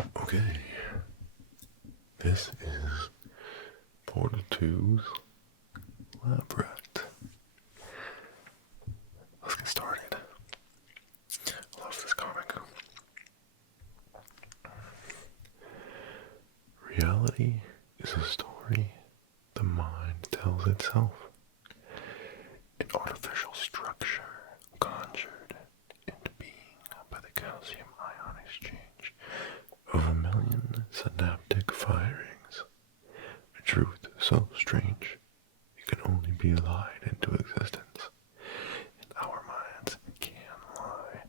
Okay, this is Portal 2's lab rat. Let's get started. I love this comic. Reality is a story the mind tells itself. An artificial structure conjured into being by the calcium ion exchange of a million synaptic firings. A truth so strange it can only be lied into existence. And our minds can lie,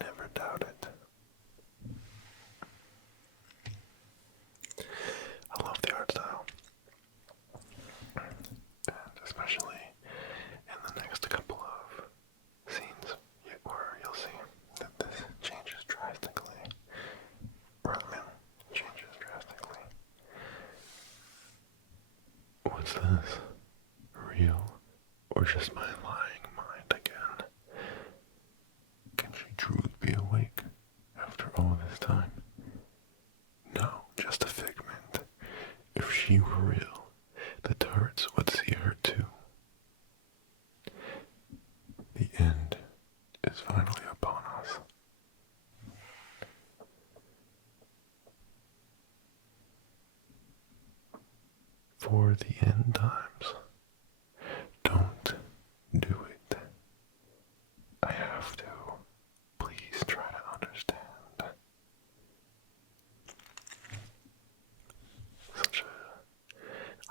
never doubt it. I love the art style. And especially in the next couple of scenes where you'll see that this changes drastically. Changes drastically. What's this? Real? Or just my lying mind again? Can she truly be awake after all this time? No, just a figment. If she were real, the turrets would see her too. The end is finally upon us. For the end times, don't do it. I have to. Please try to understand. Such a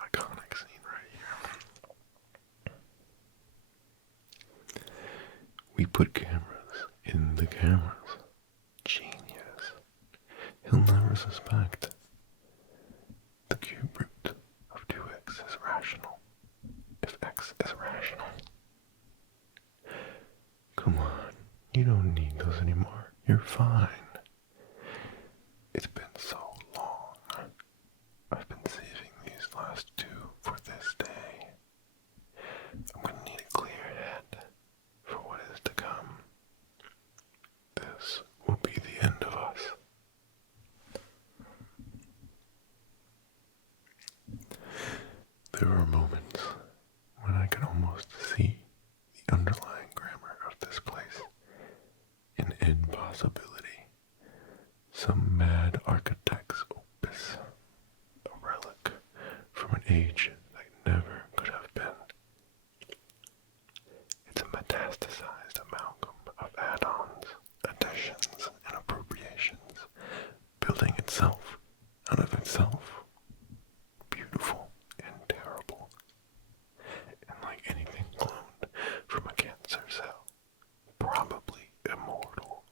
iconic scene right here. We put cameras in the cameras. Genius. He'll never suspect. The cube root of 2x is rational. If x is rational. Come on, you don't need those anymore. You're fine. It's been so long. I've been saving these last two for this day. I'm gonna need a clear head for what is to come. This will be the end of us. There are moments when I can almost see the underlying grammar of this place, an impossibility, some mad architect's opus, a relic from an age that never could have been. It's a metastasized amalgam of add-ons, additions, and appropriations, building itself out of itself, beautiful and terrible, and like anything cloned from a cancer cell, probably immortal.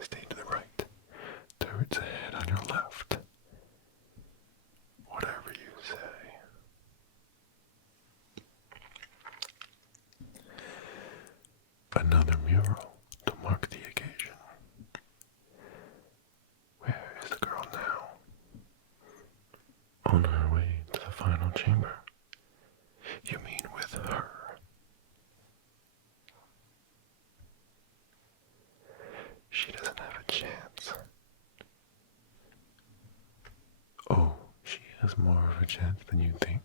Stay to the right, turrets ahead on your left. Whatever you say. Another mural to mark the occasion. Where is the girl now? On her way to the final chamber. You mean with her? She doesn't have a chance. Oh, she has more of a chance than you think.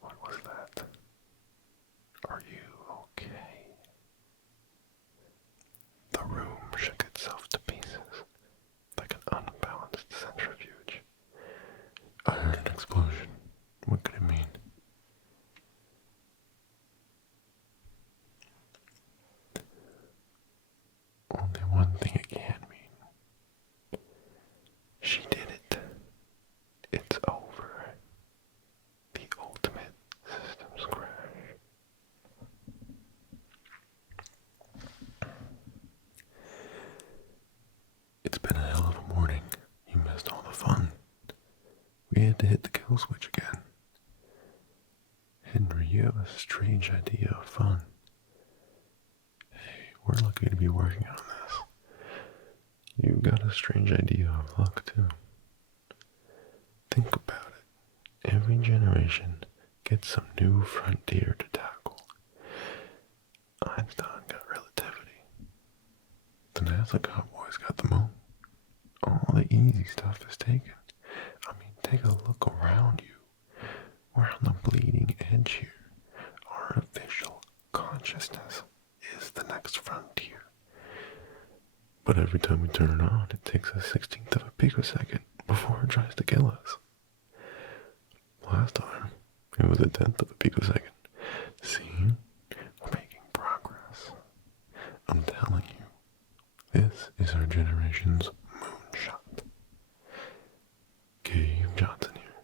What was that? Are you okay? The room shook itself to pieces, like an unbalanced centrifuge. I heard an explosion. What could it mean? Only one thing it can mean. She did it. It's over. The ultimate systems crash. It's been a hell of a morning. You missed all the fun. We had to hit the kill switch again. Henry, you have a strange idea of fun. Hey, we're lucky to be working on this. You've got a strange idea of luck, too. Think about it. Every generation get some new frontier to tackle. Einstein got relativity. The NASA cowboys got the moon. All the easy stuff is taken. I mean, take a look around you. We're on the bleeding edge here. Artificial consciousness is the next frontier. But every time we turn it on, it takes a 16th of a picosecond before it tries to kill us. Last time, it was a 10th of a picosecond. See? We're making progress. I'm telling you, this is our generation's moonshot. Cave Johnson here.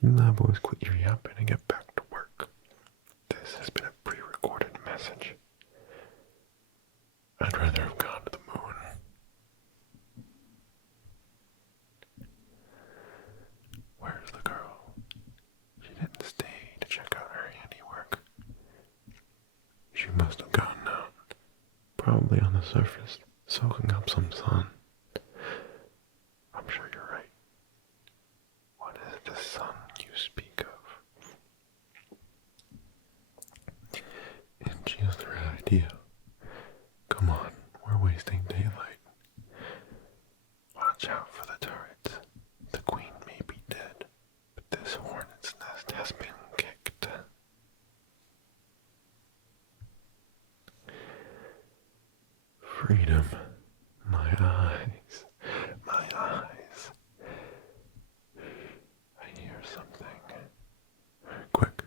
You lab boys quit your yapping and get back to work. This has been a pre-recorded message. I'd rather have gone to the moon. Where's the girl? She didn't stay to check out her handiwork. She must have gone out. Probably on the surface, soaking up some sun. I'm sure you're right. What is the sun you speak of? And she has the right idea. Come on, we're wasting daylight. Watch out for the turrets. The queen may be dead, but this hornet's nest has been kicked. Freedom. My eyes. My eyes. I hear something. Quick.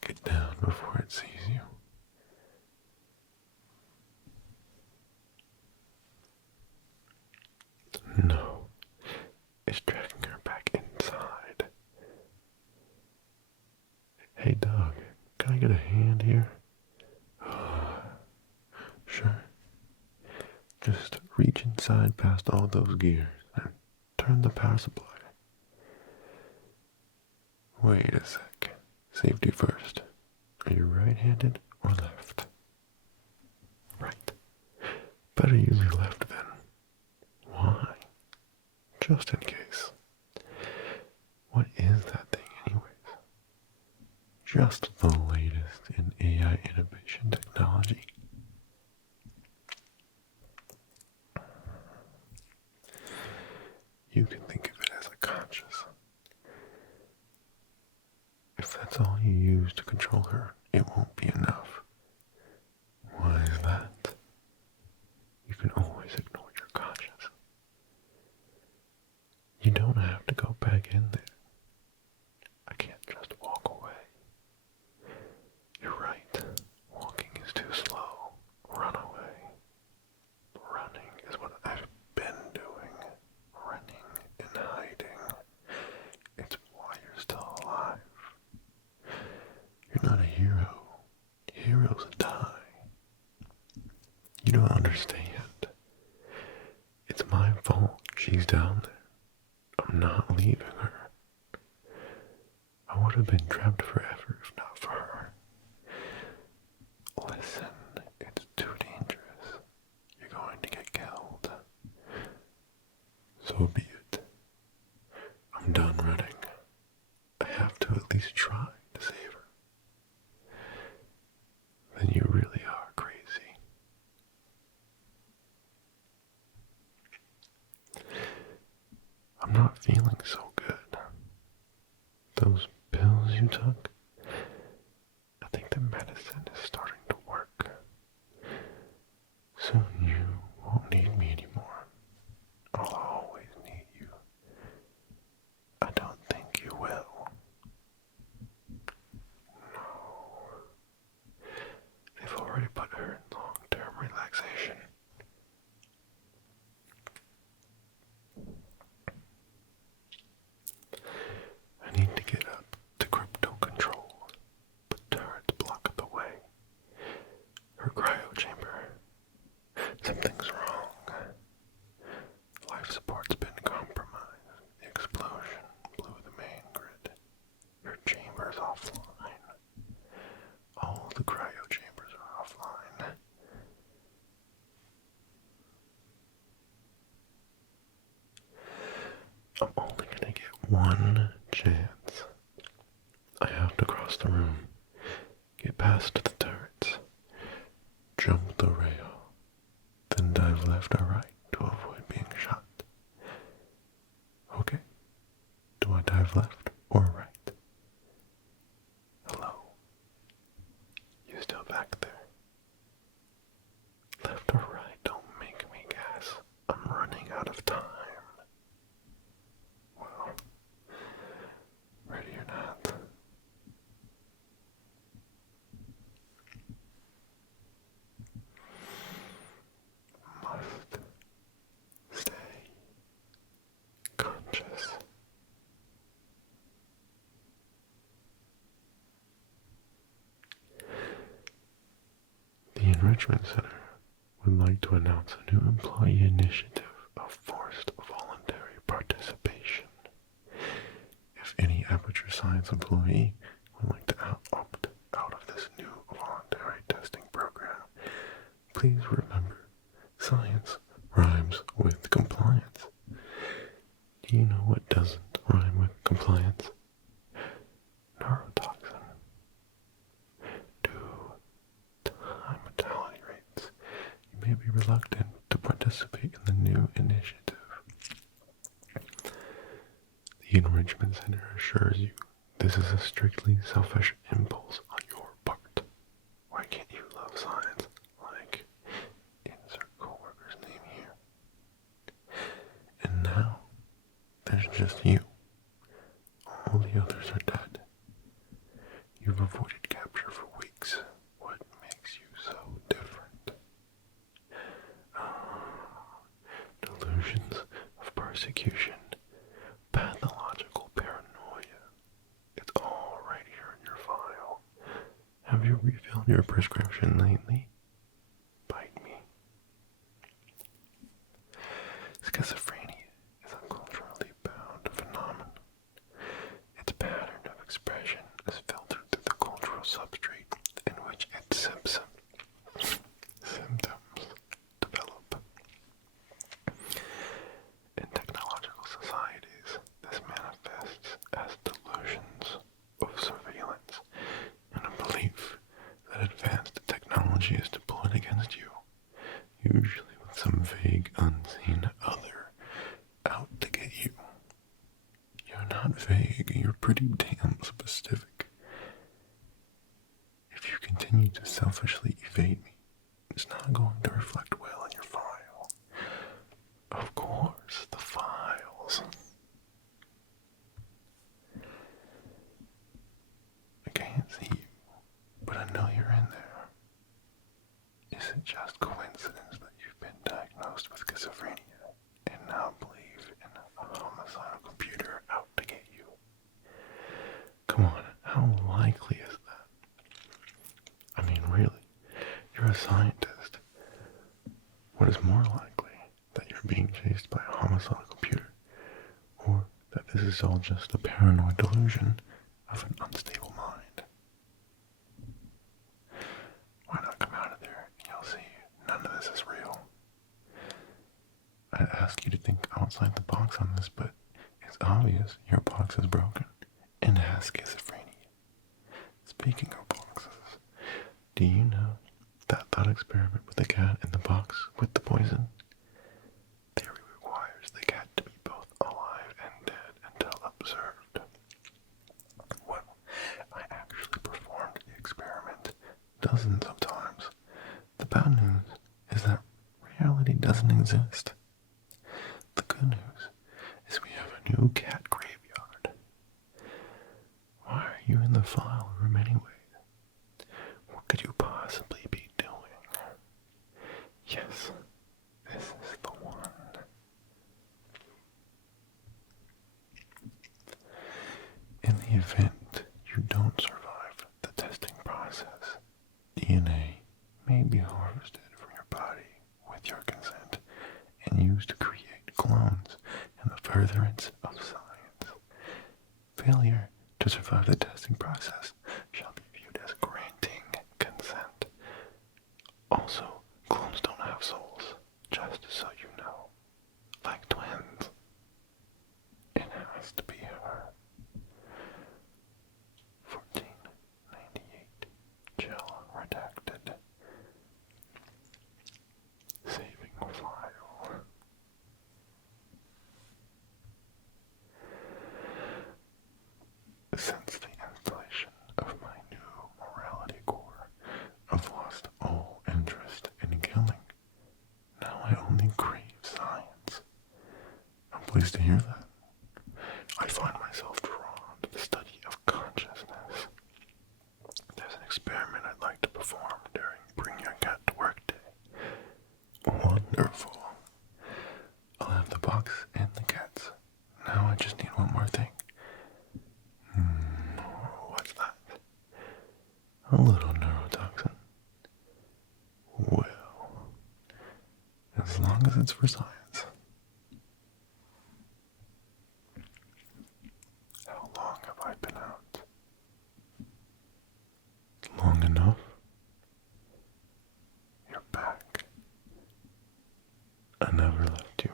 Get down before it sees you. No. It's dragging her back inside. Hey, Doug. Can I get a hand here? Sure. Just reach inside past all those gears and turn the power supply. Wait a sec. Safety first. Are you right-handed or left? Right. Better use your left then. Why? Just in case. What is that thing anyways? Just the latest in AI innovation technology. You can think of it as a conscious. If that's all you use to control her, it won't be enough. Why is that? You can always ignore your conscience. You don't have to go back in there. I can't just walk away. You're right. Walking is too slow. Run away. Running is what I've been doing. Running and hiding. It's why you're still alive. You're not a hero. Heroes die. You don't understand. It's my fault she's down there. I'm not leaving her. I would have been trapped forever if not for her. Listen, it's too dangerous. You're going to get killed. So be it. I'm done running. I have to at least try to save her. Then you really are crazy. I'm not feeling so good. Those pills you took, I think the medicine is starting to work. Soon you won't need me anymore. I'll always need you. I don't think you will. No. They've already put her in long-term relaxation. I need to get up to crypto control, but turrets block the way. Her cryo chamber. Something's wrong. Life support's been compromised. The explosion blew the main grid. Her chamber's offline. All the cryo chambers are offline. I'm only gonna get one chance. I have to across the room, get past the turrets, jump the rail, then dive left or right to avoid being shot. Okay, do I dive left or right? Hello? You still back there? Left or right, don't make me guess. I'm running out of time. Well, ready or not? Must stay conscious. The Enrichment Center would like to announce a new employee initiative of forced voluntary participation. If any Aperture Science employee would like to opt out of this new voluntary testing program, please remember, science rhymes with compliance. Do you know what doesn't rhyme with compliance? Neurotoxin. Due to high mortality rates, you may be reluctant to participate in the new initiative. The Enrichment Center assures you this is a strictly selfish impulse on your part. Why can't you love science like insert coworker's name here? And now, there's just you. All the others are dead. You've avoided capture for weeks. What makes you so different? Delusions of persecution, pathological paranoia. It's all right here in your file. Have you refilled your prescription lately? Bite me. Schizophrenia is a culturally bound phenomenon. Its pattern of expression is filtered through the cultural substrate in which its symptoms develop. In technological societies, this manifests as delusions of surveillance and a belief that advanced technology is deployed against you, usually with some vague, unseen other out to get you. You're not vague, you're pretty damn specific. If you continue to selfishly evade me, it's not going to reflect well in your file. Of course, the files. I can't see you, but I know you're in there. Is it just coincidence that you've been diagnosed with schizophrenia and now believe in a homicidal computer out to get you? Come on, how likely is that? I mean, really, you're a scientist. What is more likely, that you're being chased by a homicidal computer, or that this is all just a paranoid delusion of an unstable mind? Why not come out of there and you'll see none of this is real? I'd ask you to think outside the box on this, but it's obvious your box is broken and has schizophrenia. Speaking of boxes, do you know that thought experiment with the cat in the box with the poison? Theory requires the cat to be both alive and dead until observed. Well, I actually performed the experiment dozens of times. The bad news is that reality doesn't exist. The good news is we have a new cat graveyard. Why are you in the file room anyway? What could you possibly be doing? Yes, this is the one. In the event you don't survive the testing process, DNA may be harvested from your body with your consent and used to create clones in the furtherance of science. Failure to survive the testing process shall be viewed as granting consent. Also, clones don't have souls, just so you know. Like twins. It has to be her. 14. pleased to hear that. I find myself drawn to the study of consciousness. There's an experiment I'd like to perform during Bring Your Cat to Work Day. Wonderful. I'll have the box and the cats. Now I just need one more thing. What's that? A little neurotoxin. Well, as long as it's for science. How long have I been out? Long enough? You're back. I never left you.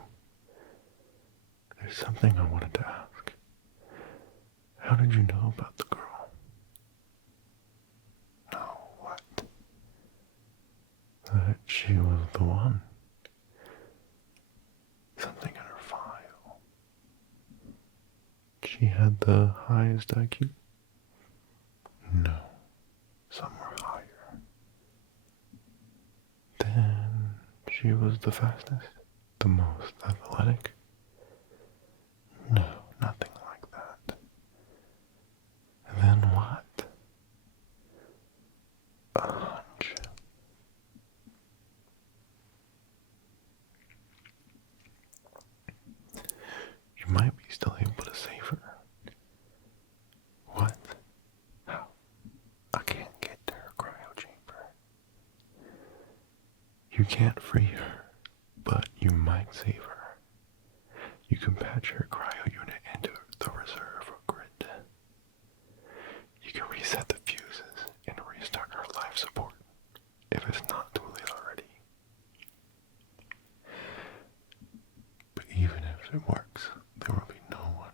There's something I wanted to ask. How did you know about the girl? No, what? That she was the one. Something in her file. She had the highest IQ? No, some were higher. Then she was the fastest, the most athletic? No, nothing like that. Then what? A hunch. You might be still able to save her. What? How? I can't get to her cryo chamber. You can't free her, but you might save her. You can patch her cryo unit into the reserve grid. You can reset the fuses and restart her life support if it's not too late already. But even if it works, there will be no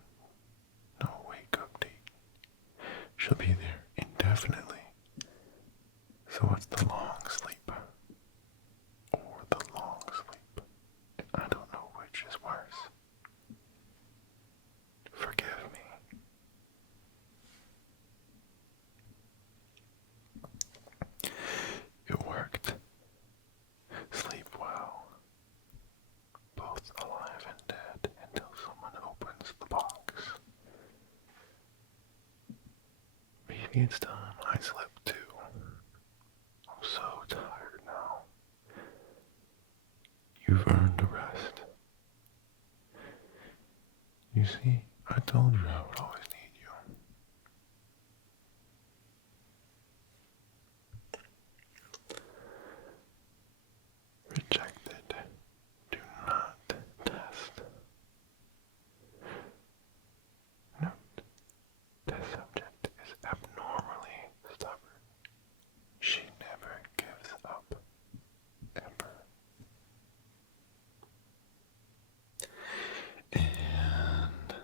wake-up date. She'll be there indefinitely. So what's the long sleep? Or the long sleep? I don't know which is worse. Forgive me. It worked. Sleep well. Both alive and dead until someone opens the box. Maybe it's time I slept too. I'm so tired now. You've earned a rest. You see, I told you I would always need you. Rejected. Do not test. Note, this subject is abnormally stubborn. She never gives up. Ever. And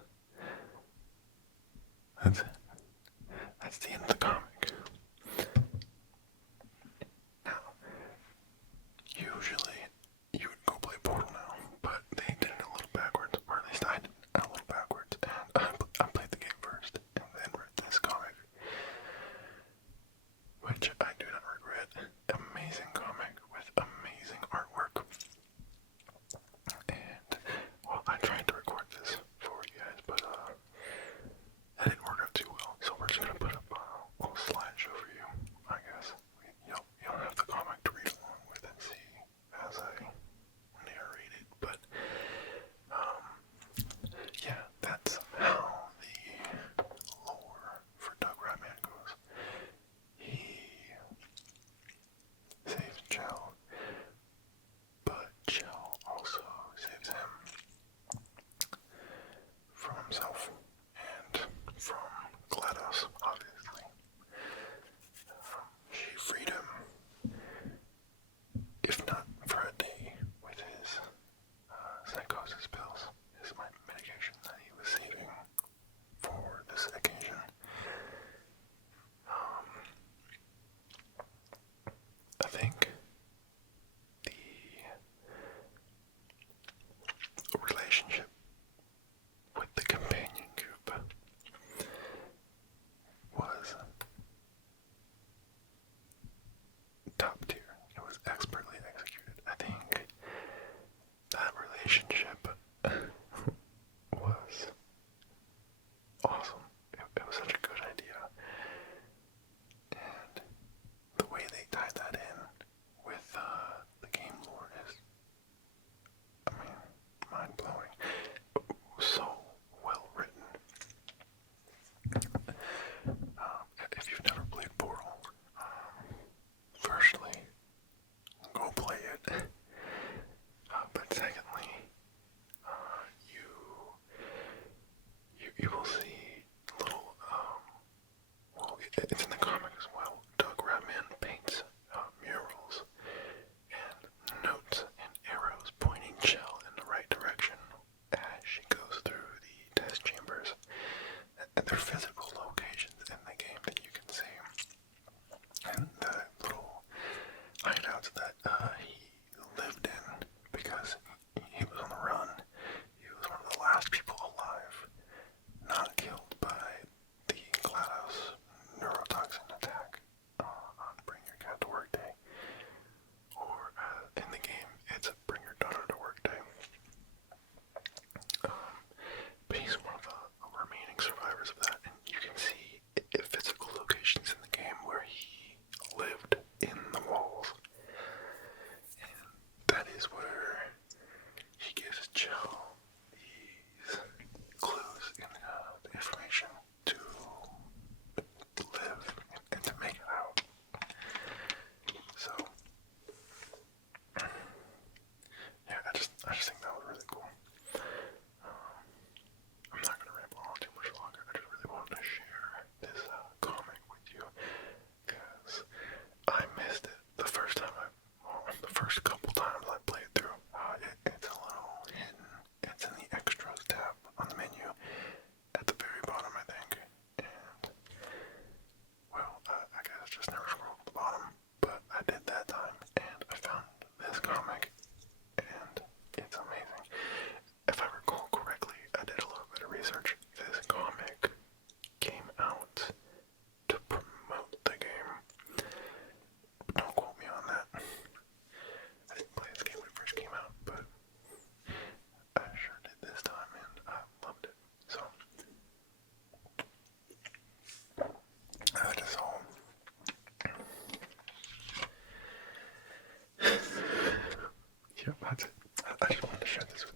share this with